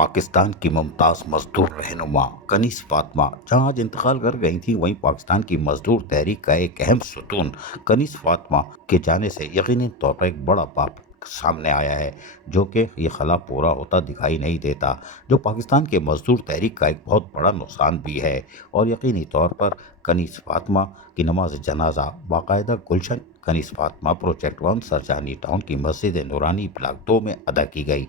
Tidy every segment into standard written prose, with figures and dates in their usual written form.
پاکستان کی ممتاز مزدور رہنما کنیز فاطمہ جہاں آج انتقال کر گئی تھیں، وہیں پاکستان کی مزدور تحریک کا ایک اہم ستون کنیز فاطمہ کے جانے سے یقینی طور پر ایک بڑا پاپ سامنے آیا ہے، جو کہ یہ خلا پورا ہوتا دکھائی نہیں دیتا، جو پاکستان کے مزدور تحریک کا ایک بہت بڑا نقصان بھی ہے۔ اور یقینی طور پر کنیز فاطمہ کی نماز جنازہ باقاعدہ گلشن کنیز فاطمہ پروجیکٹ 1 سرجانی ٹاؤن کی مسجد نورانی بلاک 2 میں ادا کی گئی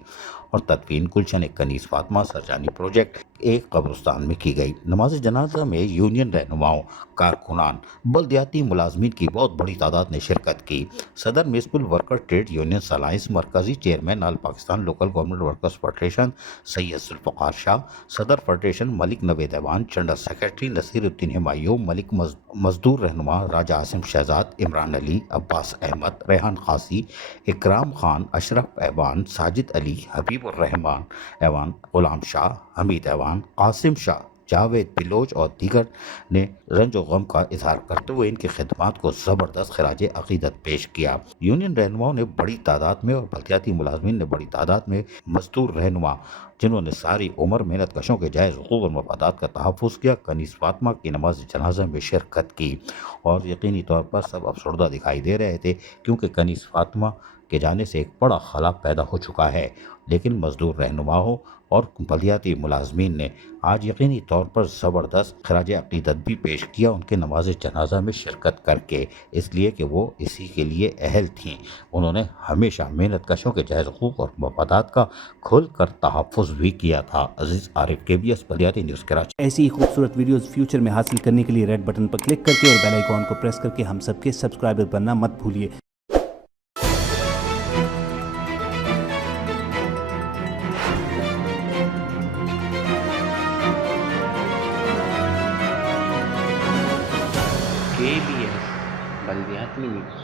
اور تدفین گلشن کنیز فاطمہ سرجانی پروجیکٹ 1 قبرستان میں کی گئی۔ نماز جنازہ میں یونین رہنماؤں، کارکنان، بلدیاتی ملازمین کی بہت بڑی تعداد نے شرکت کی۔ صدر municipal worker trade unions alliance مرکزی chairman all Pakistan local government workers federation Syed Zulfiqar Shah, صدر فیڈریشن ملک نوید ایوان، جنرل سیکرٹری نصیر الدین ہمایوں، ملک مزدور رہنما راجہ عاصم شہزاد، عمران علی، عباس احمد، ریحان قاضی، اکرام خان، اشرف ایوان، ساجد علی، حبیب الرحمان ایوان، غلام شاہ، حمید ایوان، قاسم شاہ، جاوید بلوچ اور دیگر نے رنج و غم کا اظہار کرتے ہوئے ان کی خدمات کو زبردست خراج عقیدت پیش کیا۔ یونین رہنماؤں نے بڑی تعداد میں اور بلدیاتی ملازمین نے بڑی تعداد میں مزدور رہنما جنہوں نے ساری عمر محنت کشوں کے جائز حقوق اور مفادات کا تحفظ کیا، کنیز فاطمہ کی نماز جنازہ میں شرکت کی۔ اور یقینی طور پر سب افسردہ دکھائی دے رہے تھے، کیونکہ کنیز فاطمہ کے جانے سے ایک بڑا خلا پیدا ہو چکا ہے، لیکن مزدور رہنماؤں اور بلدیاتی ملازمین نے آج یقینی طور پر زبردست خراج عقیدت بھی پیش کیا ان کے نماز جنازہ میں شرکت کر کے، اس لیے کہ وہ اسی کے لیے اہل تھیں۔ انہوں نے ہمیشہ محنت کشوں کے جائز حقوق اور مفادات کا کھل کر تحفظ بھی کیا تھا۔ عزیز عارف KBS بلدیاتی نیوز کراچی۔ ایسی ہی خوبصورت ویڈیوز فیوچر میں حاصل کرنے کے لیے ریڈ بٹن پر کلک کر کے اور بیل آئیکن کو پریس کر کے ہم سب کے سبسکرائبر بننا مت بھولیے۔ KBS بلدیاتی نیوز